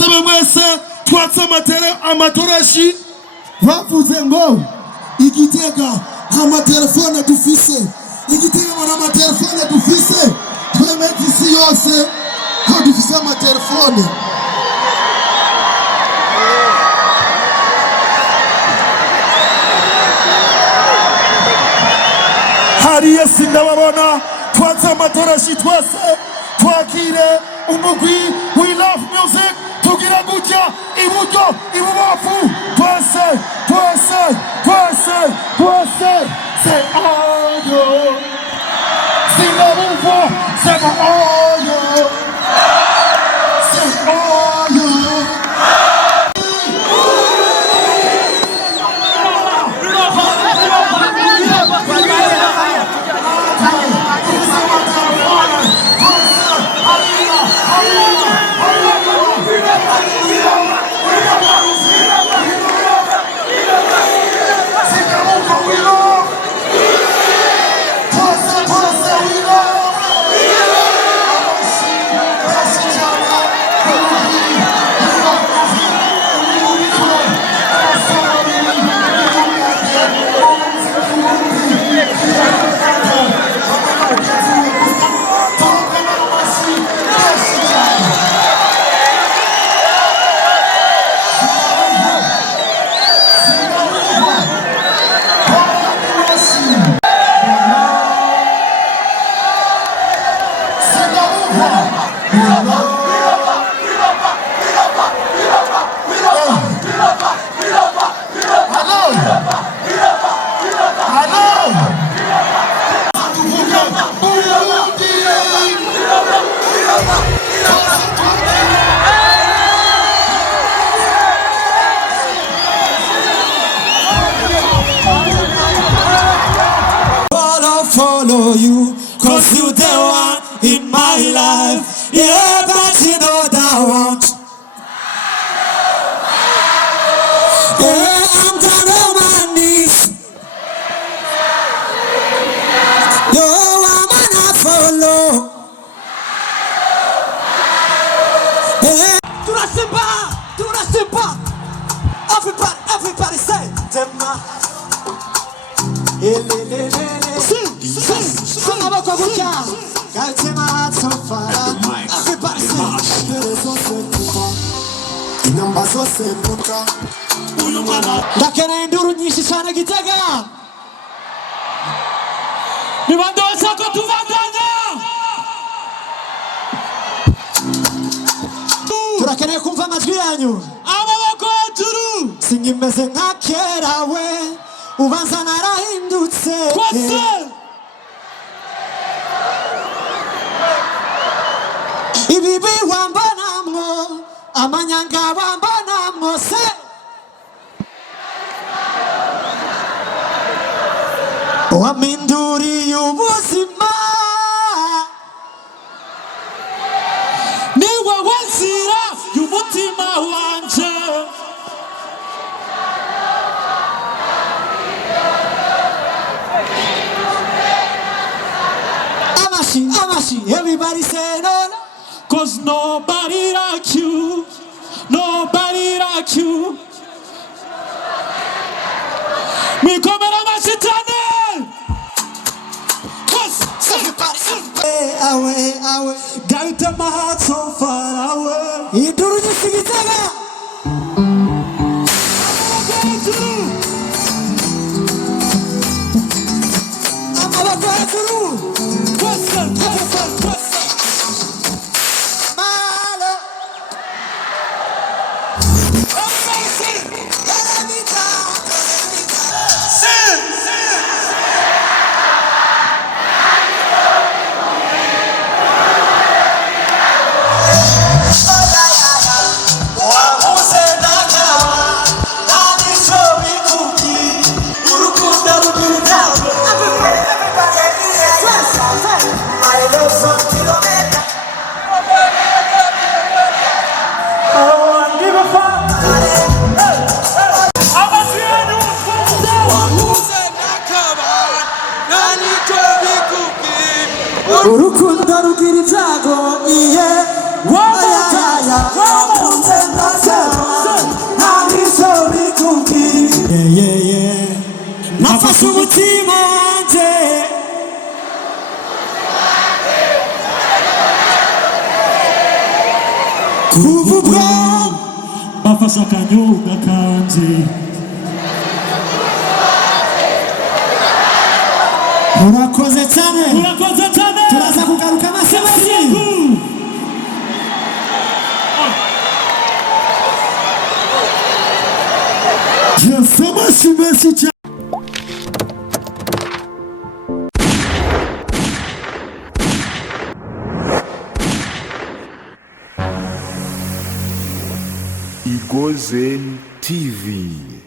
ndabasabe mwese twatse amatorashi bavuze ngo Igitega amatelefone dufise, Igitega amatelefone dufise, twemeze isi yose ko dufise amatelefone. hariya sindababona twatse amatorashi twese twakire umugwi We Love Music tugira gutya iburyo ibubafu twese c'est ayo singabumva c'est ayo c'est ayo Follow you, cause you the one in my life. Yeah, but you know that I want. Yeah, I'm down on my knees. Yo, I'm gonna follow. Yeah. Turasimba. Everybody say, Tema. Ndakena induru nyinshi cyane Gitega. Nibande washaka tuvandanya. Turakeneye kumva amajwi yanyu. Amaboko hejuru. Singimeze nka kera we. Ubanza narahindutse. Ibibi wambonamwo, amanyanga wambonamwo se. Waminduriye ubuzima. Niwe wazira y'umutima wanje. Amashi, everybody say no. Cause nobody like you. We come in a channel. Cause everybody away. Got my heart so far away. You do this to Gitega. I'm going to urukundo rugira ibyago iye waya ufashe umutima wanje kuva ubwo bafashe akanyobwa kanje urakoze cyane turaza kugaruka amasimasi Yesu amashimesi cyane. Igozen TV.